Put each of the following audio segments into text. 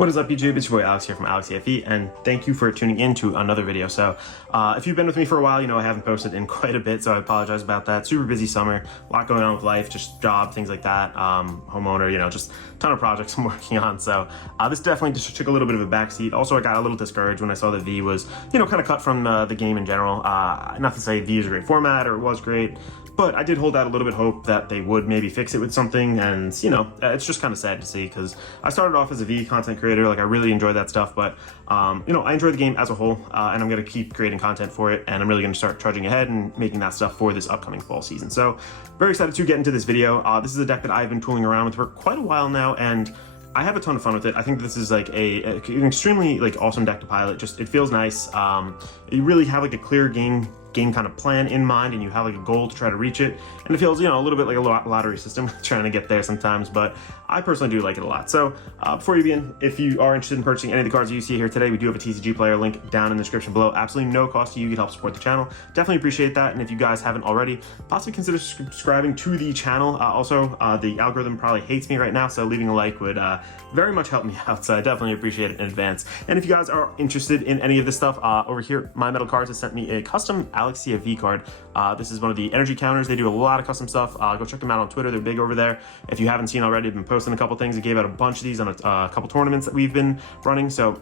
What is up, YouTube? It's your boy Alex here from AlexCFE, and thank you for tuning in to another video. So, if you've been with me for a while, you know I haven't posted in quite a bit, so I apologize about that. Super busy summer, a lot going on with life, just job, things like that, homeowner, you know, just a ton of projects I'm working on. So, this definitely just took a little bit of a backseat. Also, I got a little discouraged when I saw that V was, you know, kind of cut from the game in general. Not to say V is a great format or it was great, but I did hold out a little bit of hope that they would maybe fix it with something, and you know, it's just kind of sad to see because I started off as a V content creator, like I really enjoyed that stuff, but you know, I enjoy the game as a whole, and I'm going to keep creating content for it, and I'm really going to start charging ahead and making that stuff for this upcoming fall season. So very excited to get into this video. This is a deck that I've been tooling around with for quite a while now, and I have a ton of fun with it. I think this is like an extremely like awesome deck to pilot. Just it feels nice. You really have like a clear game kind of plan in mind, and you have like a goal to try to reach it, and it feels, you know, a little bit like a lottery system trying to get there sometimes, but I personally do like it a lot. So before you begin, if you are interested in purchasing any of the cards you see here today, we do have a TCG player link down in the description below. Absolutely no cost to you. You'd help support the channel. Definitely appreciate that. And if you guys haven't already, possibly consider subscribing to the channel. Also, the algorithm probably hates me right now, so leaving a like would very much help me out, so I definitely appreciate it in advance. And if you guys are interested in any of this stuff, over here, My Metal Cards has sent me a custom AlexCFE card. This is one of the energy counters. They do a lot of custom stuff. Go check them out on Twitter. They're big over there. If you haven't seen already, I've been posting a couple things. I gave out a bunch of these on a couple tournaments that we've been running, so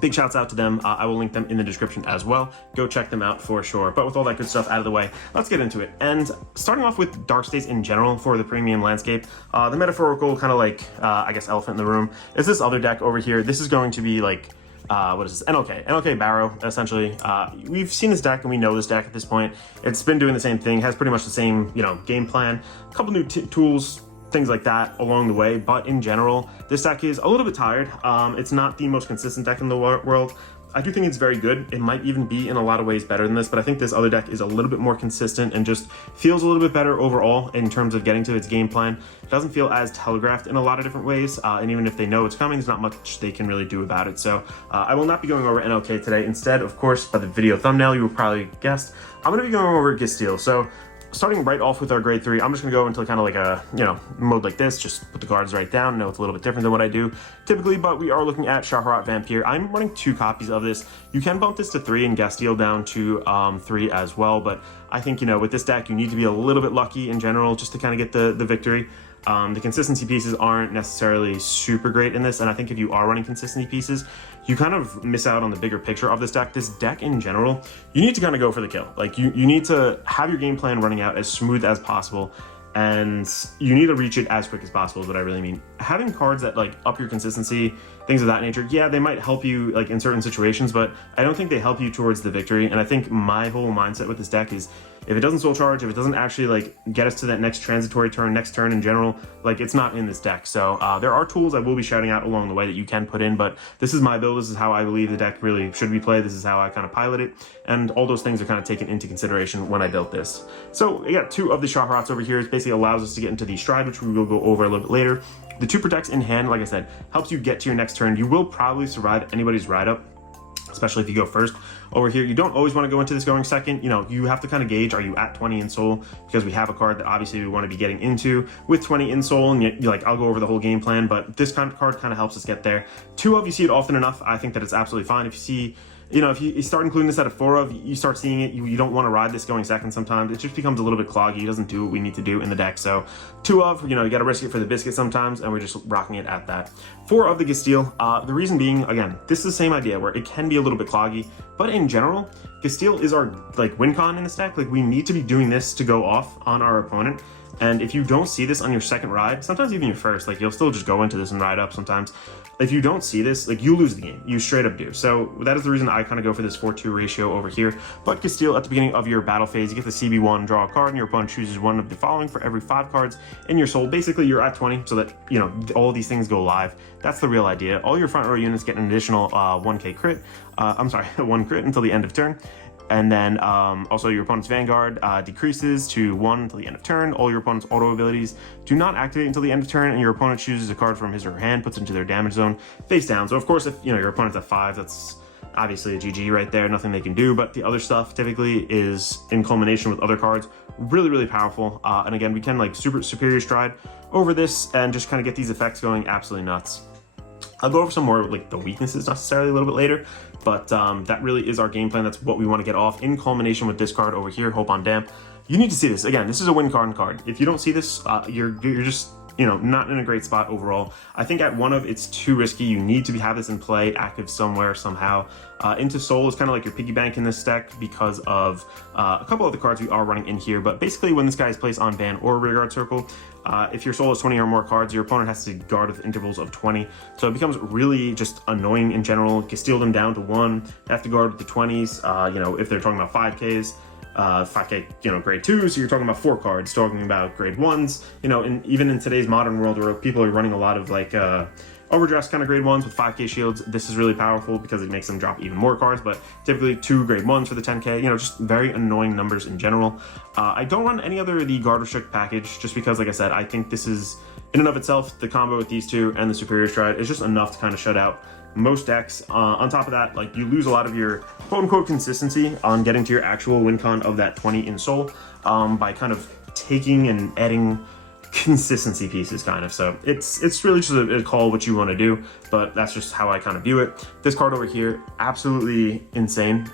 big shouts out to them. I will link them in the description as well. Go check them out for sure. But with all that good stuff out of the way, let's get into it. And starting off with Dark States in general for the premium landscape, the metaphorical kind of like, I guess, elephant in the room is this other deck over here. This is going to be like, what is this? NLK Baro, essentially. We've seen this deck and we know this deck at this point. It's been doing the same thing, has pretty much the same, you know, game plan, a couple new tools, things like that along the way, but in general, this deck is a little bit tired. It's not the most consistent deck in the world. I do think it's very good. It might even be in a lot of ways better than this, but I think this other deck is a little bit more consistent and just feels a little bit better overall in terms of getting to its game plan. It doesn't feel as telegraphed in a lot of different ways, and even if they know it's coming, there's not much they can really do about it. So I will not be going over NLK today. Instead, of course, by the video thumbnail, you will probably guessed, I'm going to be going over Gastille. So starting right off with our grade 3, I'm just going to go into kind of like a, you know, mode like this, just put the cards right down. I know it's a little bit different than what I do typically, but we are looking at Shaharat Vampire. I'm running 2 copies of this. You can bump this to 3 and Gastille down to 3 as well, but I think, you know, with this deck, you need to be a little bit lucky in general just to kind of get the victory. The consistency pieces aren't necessarily super great in this, and I think if you are running consistency pieces, you kind of miss out on the bigger picture of this deck. This deck in general, you need to kind of go for the kill. Like you need to have your game plan running out as smooth as possible, and you need to reach it as quick as possible is what I really mean. Having cards that like up your consistency, things of that nature, yeah, they might help you like in certain situations, but I don't think they help you towards the victory. And I think my whole mindset with this deck is if it doesn't soul charge, if it doesn't actually like get us to that next transitory turn, next turn in general, like it's not in this deck. So there are tools I will be shouting out along the way that you can put in, but this is my build. This is how I believe the deck really should be played. This is how I kind of pilot it, and all those things are kind of taken into consideration when I built this. So I got 2 of the Shaharats over here. It basically allows us to get into the stride, which we will go over a little bit later. The 2 protects in hand, like I said, helps you get to your next turn. You will probably survive anybody's ride up, especially if you go first. Over here, you don't always want to go into this going second. You know, you have to kind of gauge, are you at 20 in soul? Because we have a card that obviously we want to be getting into with 20 in soul, and you're like, I'll go over the whole game plan, but this kind of card kind of helps us get there. 2 of, you see it often enough. I think that it's absolutely fine. If you see, you know, if you start including this at a 4 of, you start seeing it, you don't want to ride this going second sometimes. It just becomes a little bit cloggy. It doesn't do what we need to do in the deck. So 2 of, you know, you got to risk it for the biscuit sometimes, and we're just rocking it at that. 4 of the Gastille, the reason being, again, this is the same idea where it can be a little bit cloggy, but in general, Gastille is our like win con in this deck. Like we need to be doing this to go off on our opponent. And if you don't see this on your second ride, sometimes even your first, like you'll still just go into this and ride up sometimes. If you don't see this, like you lose the game. You straight up do. So that is the reason I kind of go for this 4-2 ratio over here. But Gastille, at the beginning of your battle phase, you get the CB1, draw a card, and your opponent chooses one of the following for every 5 cards in your soul. Basically, you're at 20 so that, you know, all of these things go live. That's the real idea. All your front row units get an additional 1k crit. I'm sorry, 1 crit until the end of turn. And then also your opponent's Vanguard decreases to 1 until the end of turn. All your opponent's auto abilities do not activate until the end of turn, and your opponent chooses a card from his or her hand, puts it into their damage zone face down. So of course, if you know your opponent's at 5, that's obviously a GG right there, nothing they can do. But the other stuff typically is in culmination with other cards, really powerful. And again, we can like superior stride over this and just kind of get these effects going absolutely nuts. I'll go over some more like the weaknesses necessarily a little bit later, but that really is our game plan. That's what we want to get off in culmination with this card over here, Hope on Damp. You need to see this. Again, this is a win card. If you don't see this, you're just, you know, not in a great spot overall. I think at one of, it's too risky. You need to have this in play, active somewhere, somehow. Into Soul is kind of like your piggy bank in this deck because of a couple of the cards we are running in here. But basically, when this guy is placed on ban or rearguard circle, if your Soul has 20 or more cards, your opponent has to guard with intervals of 20. So it becomes really just annoying in general. Castille them down to 1, have to guard with the 20s, you know, if they're talking about 5Ks. 5K, you know, grade 2s, so you're talking about 4 cards, talking about grade 1s, you know, and even in today's modern world where people are running a lot of like overdressed kind of grade 1s with 5K shields, this is really powerful because it makes them drop even more cards, but typically 2 grade 1s for the 10K, you know, just very annoying numbers in general. I don't run any other of the guard restrict package just because, like I said, I think this is, in and of itself, the combo with these two and the superior stride is just enough to kind of shut out most decks. On top of that, like, you lose a lot of your quote-unquote consistency on getting to your actual win con of that 20 in Soul by kind of taking and adding consistency pieces, kind of. So it's really just a call what you want to do, but that's just how I kind of view it. This card over here, absolutely insane.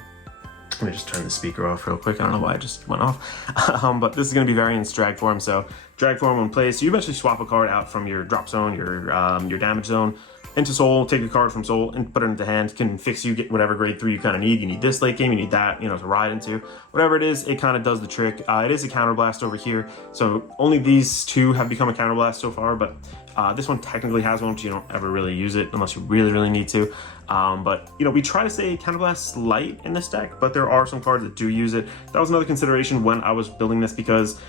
Let me just turn the speaker off real quick. I don't know why I just went off. But this is going to be variance drag form. So drag form when plays, so you eventually swap a card out from your drop zone, your damage zone, into Soul, take a card from Soul and put it into hand. Can fix you, get whatever grade 3 you kind of need. You need this late game, you need that, you know, to ride into. Whatever it is, it kind of does the trick. It is a counterblast over here, so only these two have become a counterblast so far, but this one technically has one, but you don't ever really use it unless you really need to. But, you know, we try to say counterblast light in this deck, but there are some cards that do use it. That was another consideration when I was building this, because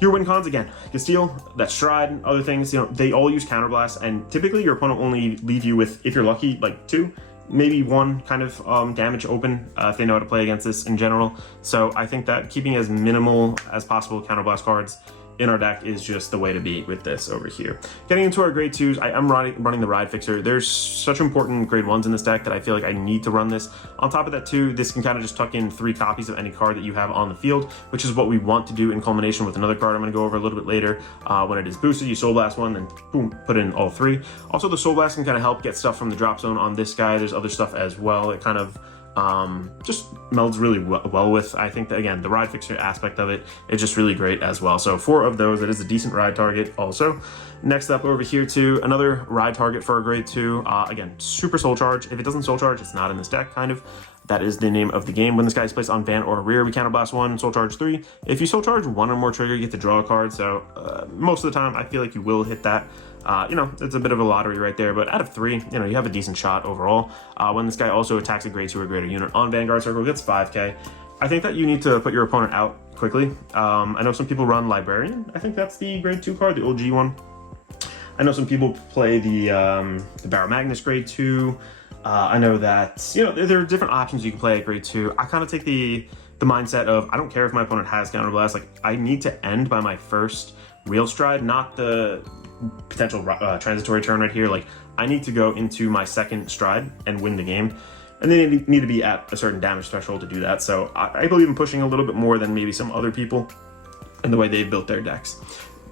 your win cons, again, Gastille, that Stride, other things, you know, they all use counterblast, and typically your opponent will only leave you with, if you're lucky, like 2, maybe 1 kind of damage open if they know how to play against this in general. So I think that keeping as minimal as possible counterblast cards in our deck is just the way to be with this over here. Getting into our grade 2s, I am running the Ride Fixer. There's such important grade 1s in this deck that I feel like I need to run this. On top of that too, this can kind of just tuck in 3 copies of any card that you have on the field, which is what we want to do in culmination with another card I'm going to go over a little bit later. When it is boosted, you Soul Blast 1, then boom, put in all 3. Also, the Soul Blast can kind of help get stuff from the drop zone on this guy. There's other stuff as well. It kind of just melds really well with, I think that, again, the Ride Fixer aspect of it is just really great as well. So 4 of those, that is a decent ride target also. Next up over here too, another ride target for a grade 2. Again, super Soul Charge. If it doesn't Soul Charge, it's not in this deck, kind of. That is the name of the game. When this guy is placed on ban or rear, we counterblast 1, Soul Charge 3. If you Soul Charge 1 or more trigger, you get to draw a card. So most of the time, I feel like you will hit that. You know, it's a bit of a lottery right there, but out of 3, you know, you have a decent shot overall. When this guy also attacks a grade 2 or greater unit on Vanguard Circle, gets 5K. I think that you need to put your opponent out quickly. I know some people run Librarian. I think that's the grade 2 card, the OG one. I know some people play the Baro Magnus grade 2. I know that, you know, there are different options you can play at grade 2. I kind of take the mindset of, I don't care if my opponent has counterblast. Like, I need to end by my first real stride, not the potential transitory turn right here. Like, I need to go into my second stride and win the game, and they need to be at a certain damage threshold to do that. So I believe in pushing a little bit more than maybe some other people in the way they've built their decks.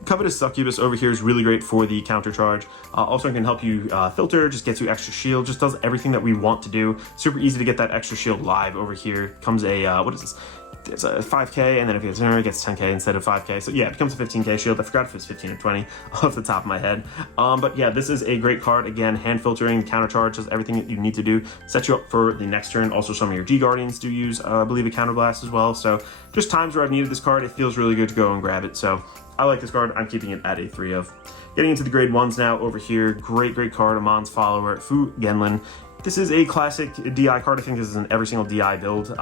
Covetous Succubus over here is really great for the counter charge. Also, it can help you filter, just gets you extra shield, just does everything that we want to do. Super easy to get that extra shield live over here. Comes a, what is this? It's a 5K, and then if it's in, it gets 10K instead of 5K. So yeah, it becomes a 15K shield. I forgot if it's 15 or 20 off the top of my head. But yeah, this is a great card. Again, hand filtering, counter charge, does everything that you need to do. Set you up for the next turn. Also, some of your G Guardians do use, I believe, a counter blast as well. So just times where I've needed this card, it feels really good to go and grab it. So I like this card. I'm keeping it at a 3 of. Getting into the grade 1s now over here. Great card, Amon's Follower, Fu Genlin. This is a classic DI card. I think this is in every single DI build.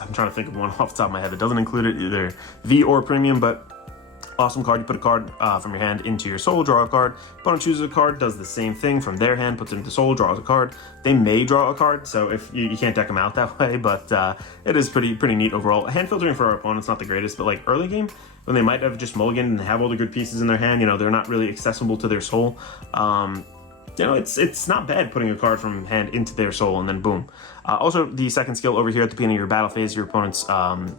I'm trying to think of one off the top of my head that doesn't include it, either V or Premium, but awesome card. You put a card from your hand into your Soul, draw a card. Opponent chooses a card, does the same thing from their hand, puts it into Soul, draws a card. They may draw a card, so if you can't deck them out that way, but it is pretty neat overall. Hand filtering for our opponent's not the greatest, but like early game, when they might have just mulliganed and have all the good pieces in their hand, you know, they're not really accessible to their Soul. You know, it's not bad putting a card from hand into their Soul and then boom. Also, the second skill over here at the beginning of your battle phase, your opponent's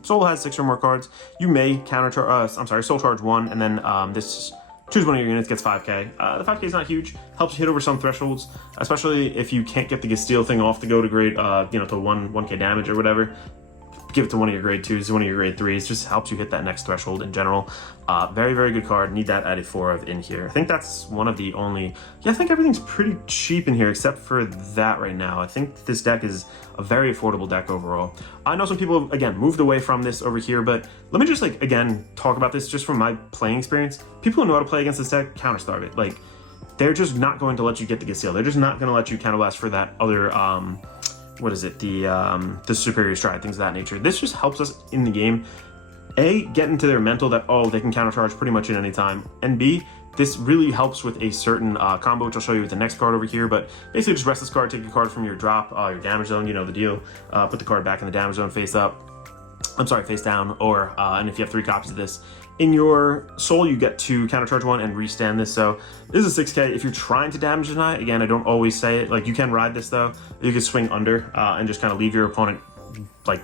Soul has 6 or more cards. You may Soul Charge 1, and then this choose one of your units, gets 5k. The 5k is not huge, helps you hit over some thresholds, especially if you can't get the Gastille thing off to go to grade, to 1k damage or whatever. Give it to one of your grade 2s, one of your grade 3s, just helps you hit that next threshold in general. Very, very good card. Need that at a 4 of in here. I think that's one of the only, I think everything's pretty cheap in here except for that right now. I think this deck is a very affordable deck overall. I know some people, again, moved away from this over here, but let me just again, talk about this just from my playing experience. People who know how to play against this deck, counter-starve it. They're just not going to let you get the Gastille. They're just not going to let you counterblast for that other, what is it, the superior stride, things of that nature. This just helps us in the game, A, get into their mental that, oh, they can countercharge pretty much at any time, and B, this really helps with a certain combo, which I'll show you with the next card over here, but basically just rest this card, take a card from your drop, your damage zone, you know the deal, put the card back in the damage zone face down, or, and if you have 3 copies of this, in your soul, you get to countercharge 1 and restand this. So this is a 6k. If you're trying to damage deny, again, I don't always say it. You can ride this though. You can swing under and just kind of leave your opponent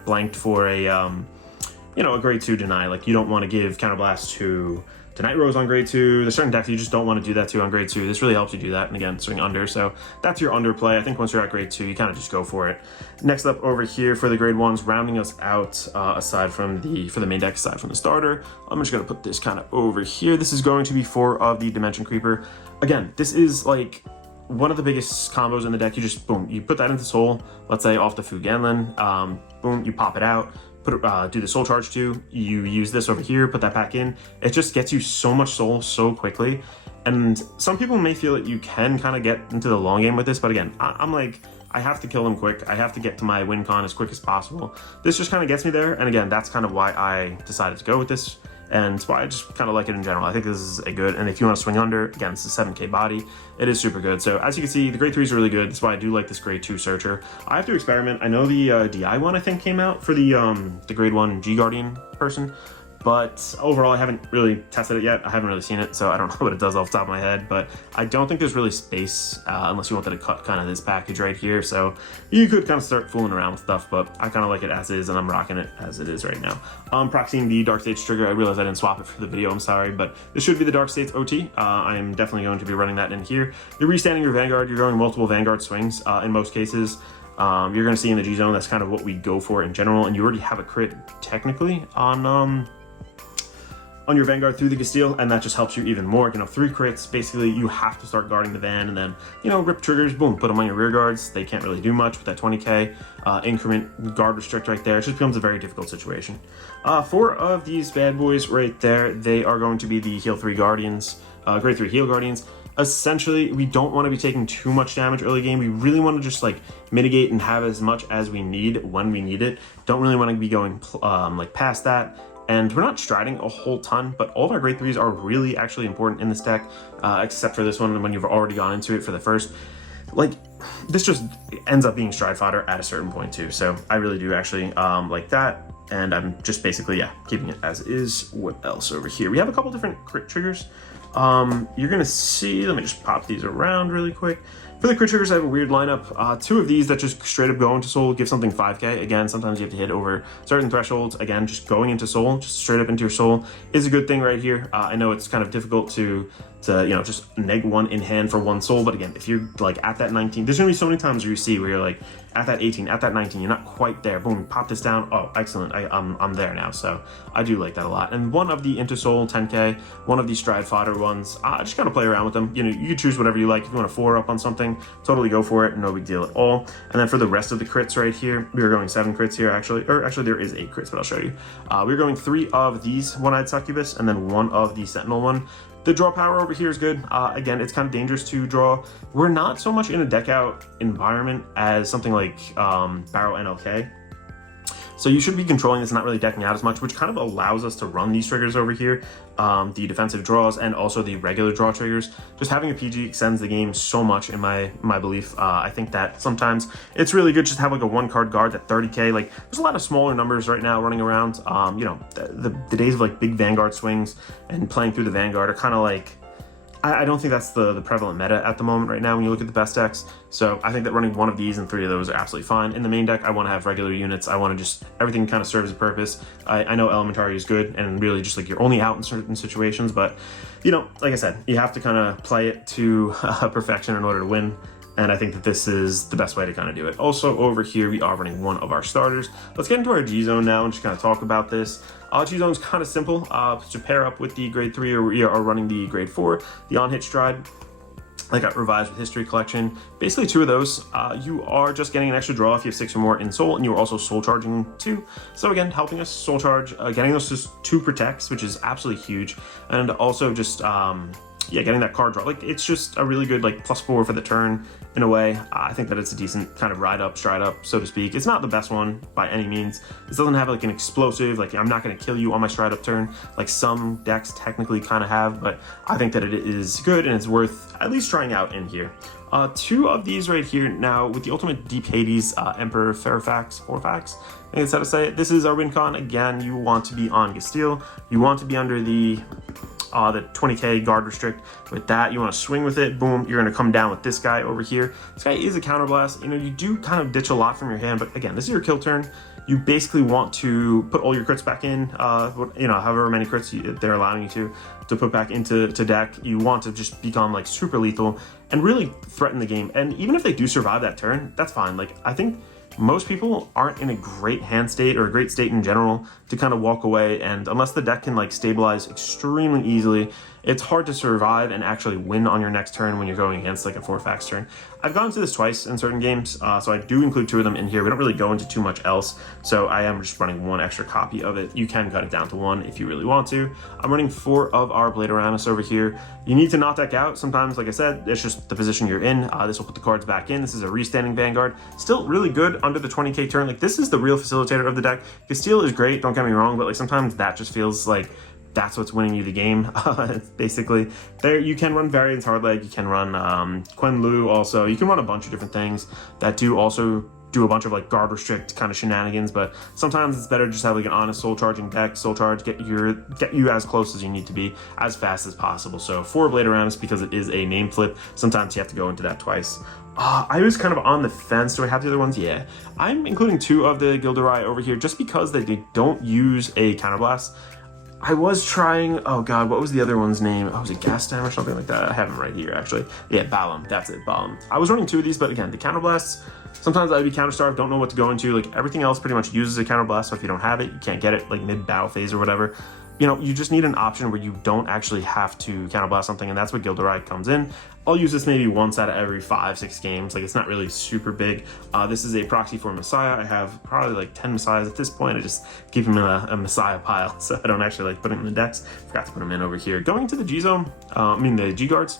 blanked for a, a grade 2 deny. You don't want to give counterblast to Night Rose on grade 2. There's certain decks you just don't want to do that to on grade 2. This really helps you do that. And again, swing under. So that's your underplay. I think once you're at grade 2, you kind of just go for it. Next up over here for the grade 1s, rounding us out aside from for the main deck, aside from the starter, I'm just going to put this kind of over here. This is going to be 4 of the Dimension Creeper. Again, this is one of the biggest combos in the deck. You just, boom, you put that into soul, let's say off the Fuganlin, boom, you pop it out. Do the soul charge too. You use this over here, put that back in. It just gets you so much soul so quickly. And some people may feel that you can kind of get into the long game with this, but again, I'm I have to kill them quick. I have to get to my win con as quick as possible. This just kind of gets me there. And again, that's kind of why I decided to go with this. And it's why I just kind of like it in general. I think this is a good, and if you want to swing under, again, it's a 7k body. It is super good. So as you can see, the grade 3 is really good. That's why I do like this grade 2 searcher. I have to experiment. I know the DI one, I think, came out for the grade 1 G Guardian person. But overall, I haven't really tested it yet. I haven't really seen it, so I don't know what it does off the top of my head. But I don't think there's really space unless you wanted to cut kind of this package right here. So you could kind of start fooling around with stuff, but I kind of like it as is, and I'm rocking it as it is right now. I'm proxying the Dark States trigger. I realized I didn't swap it for the video. I'm sorry, but this should be the Dark States OT. I am definitely going to be running that in here. You're restanding your Vanguard. You're going multiple Vanguard swings in most cases. You're going to see in the G zone, that's kind of what we go for in general, and you already have a crit technically on your Vanguard through the Gastille, and that just helps you even more. 3 crits, basically you have to start guarding the van, and then, rip triggers, boom, put them on your rear guards. They can't really do much with that 20k increment guard restrict right there. It just becomes a very difficult situation. 4 of these bad boys right there, they are going to be the heal 3 Guardians, grade 3 heal Guardians. Essentially, we don't want to be taking too much damage early game. We really want to just mitigate and have as much as we need when we need it. Don't really want to be going past that. And we're not striding a whole ton, but all of our grade 3s are really actually important in this deck, except for this one when you've already gone into it for the first. This just ends up being stride fodder at a certain point too. So I really do actually like that. And I'm just basically, keeping it as is. What else over here? We have a couple different crit triggers. You're gonna see, let me just pop these around really quick. For the crit triggers, I have a weird lineup. 2 of these that just straight up go into soul, give something 5k. Again, sometimes you have to hit over certain thresholds. Again, just going into soul, just straight up into your soul is a good thing right here. I know it's kind of difficult to just neg 1 in hand for 1 soul, but again, if you're at that 19, there's gonna be so many times where you see where you're at that 18, at that 19, you're not quite there. Boom, pop this down. Oh, excellent. I'm there now. So I do like that a lot. And one of the into soul 10k, one of the stride fodder ones, just kind of play around with them. You can choose whatever you like. If you want to 4 up on something, totally go for it. No big deal at all. And then for the rest of the crits right here, we are going 7 crits here actually, or actually there is 8 crits, but I'll show you. We're going 3 of these one-eyed succubus and then 1 of the sentinel one. The draw power over here is good. Again, it's kind of dangerous to draw. We're not so much in a deck out environment as something like Baro NLK. So you should be controlling this, not really decking out as much, which kind of allows us to run these triggers over here, the defensive draws and also the regular draw triggers. Just having a PG extends the game so much in my belief. I think that sometimes it's really good just to have a 1-card guard at 30k. There's a lot of smaller numbers right now running around. The days of big Vanguard swings and playing through the Vanguard are kind of I don't think that's the prevalent meta at the moment right now when you look at the best decks. So I think that running one of these and 3 of those are absolutely fine. In the main deck, I want to have regular units. I want to just, everything kind of serves a purpose. I know Elementary is good and really just like you're only out in certain situations, but you know, like I said, you have to kind of play it to perfection in order to win. And I think that this is the best way to kind of do it. Also over here, we are running one of our starters. Let's get into our G-Zone now and just kind of talk about this. G-Zone is kind of simple. To pair up with the grade 3, or we are running the grade 4, the on-hit stride. I got revised with history collection. Basically 2 of those, you are just getting an extra draw if you have 6 or more in soul, and you are also soul charging 2. So again, helping us soul charge, getting those just 2 protects, which is absolutely huge. And also just, yeah, getting that card draw. Like, it's just a really good, like, +4 for the turn in a way. I think that it's a decent kind of ride up, stride up, so to speak. It's not the best one by any means. This doesn't have like an explosive, like I'm not going to kill you on my stride up turn, like some decks technically kind of have, but I think that it is good and it's worth at least trying out in here. 2 of these right here now with the ultimate Deep Hades, Emperor Fairfax, I think it's how to say it. This is our win con. Again, you want to be on Gastille. You want to be under the 20k guard restrict. With that, you want to swing with it, boom, you're going to come down with this guy over here. This guy is a counterblast. You know, you do kind of ditch a lot from your hand, but again, this is your kill turn. You basically want to put all your crits back in, you know, however many crits they're allowing you to put back into deck. You want to just become like super lethal and really threaten the game. And even if they do survive that turn, that's fine. Like, I think most people aren't in a great hand state or a great state in general to kind of walk away, and unless the deck can like stabilize extremely easily, it's hard to survive and actually win on your next turn when you're going against like a 4-fax turn. I've gone into this twice in certain games, so I do include 2 of them in here. We don't really go into too much else, so I am just running 1 extra copy of it. You can cut it down to 1 if you really want to. I'm running 4 of our Bladeoramus over here. You need to knock deck out. Sometimes, like I said, it's just the position you're in. This will put the cards back in. This is a restanding Vanguard. Still really good under the 20k turn. Like, this is the real facilitator of the deck. Castille is great, don't get me wrong, but like sometimes that just feels like that's what's winning you the game. Basically, there you can run variants hard leg, you can run Quen Lu also, you can run a bunch of different things that do also do a bunch of like guard restrict kind of shenanigans, but sometimes it's better just have like an honest soul charging deck. Soul charge, get you as close as you need to be as fast as possible. So 4 Bladeoramus, because it is a name flip, sometimes you have to go into that twice. I was kind of on the fence. Do I have the other ones? Yeah. I'm including 2 of the Gilderai over here just because they don't use a counterblast. I was trying, oh god, what was the other one's name? Oh, was it Gastille or something like that? I have him right here, actually. Yeah, Balam, that's it, Balam. I was running 2 of these, but again, the counterblasts, sometimes I'd be counter-starved, don't know what to go into. Like, everything else pretty much uses a counterblast, so if you don't have it, you can't get it, like, mid-battle phase or whatever. You know, you just need an option where you don't actually have to counterblast something, and that's what Gilderai comes in. I'll use this maybe once out of every 5-6 games. Like, it's not really super big. This is a proxy for Messiah. I have probably like 10 Messiahs at this point. I just keep them in a Messiah pile, so I don't actually like putting them in the decks. Forgot to put them in over here. Going into the G-Zone, the G-Guards.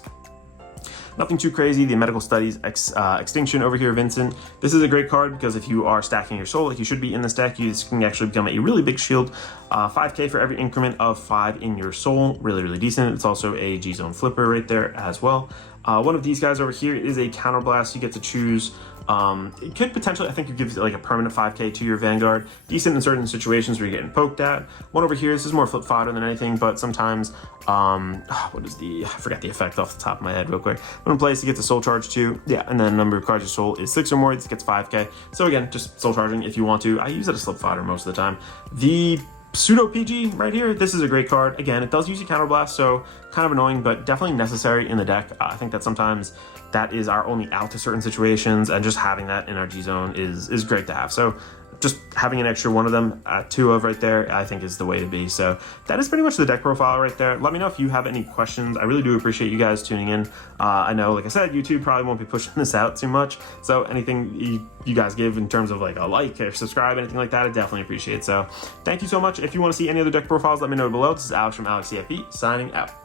Nothing too crazy. The Medical Studies Extinction over here, Vincent. This is a great card because if you are stacking your soul, like you should be in this deck, you can actually become a really big shield. 5k for every increment of 5 in your soul. Really, really decent. It's also a G-Zone flipper right there as well. One of these guys over here is a counterblast. You get to choose. It could potentially, I think, you give like a permanent 5k to your Vanguard. Decent in certain situations where you're getting poked at. One over here, this is more flip fodder than anything, but sometimes, what is I forgot the effect off the top of my head real quick. When in place, you get the soul charge too. Yeah, and then the number of cards your soul is 6 or more, this gets 5k. So again, just soul charging if you want to. I use it as slip fodder most of the time. The Pseudo PG right here, this is a great card. Again, it does use a counterblast, so kind of annoying, but definitely necessary in the deck. I think that sometimes that is our only out to certain situations, and just having that in our G-Zone is great to have. So just having an extra one of them, 2 of right there, I think is the way to be. So that is pretty much the deck profile right there. Let me know if you have any questions. I really do appreciate you guys tuning in. I know, like I said, YouTube probably won't be pushing this out too much. So anything you guys give in terms of like a like or subscribe, anything like that, I definitely appreciate. So thank you so much. If you want to see any other deck profiles, let me know below. This is Alex from Alex CFP signing out.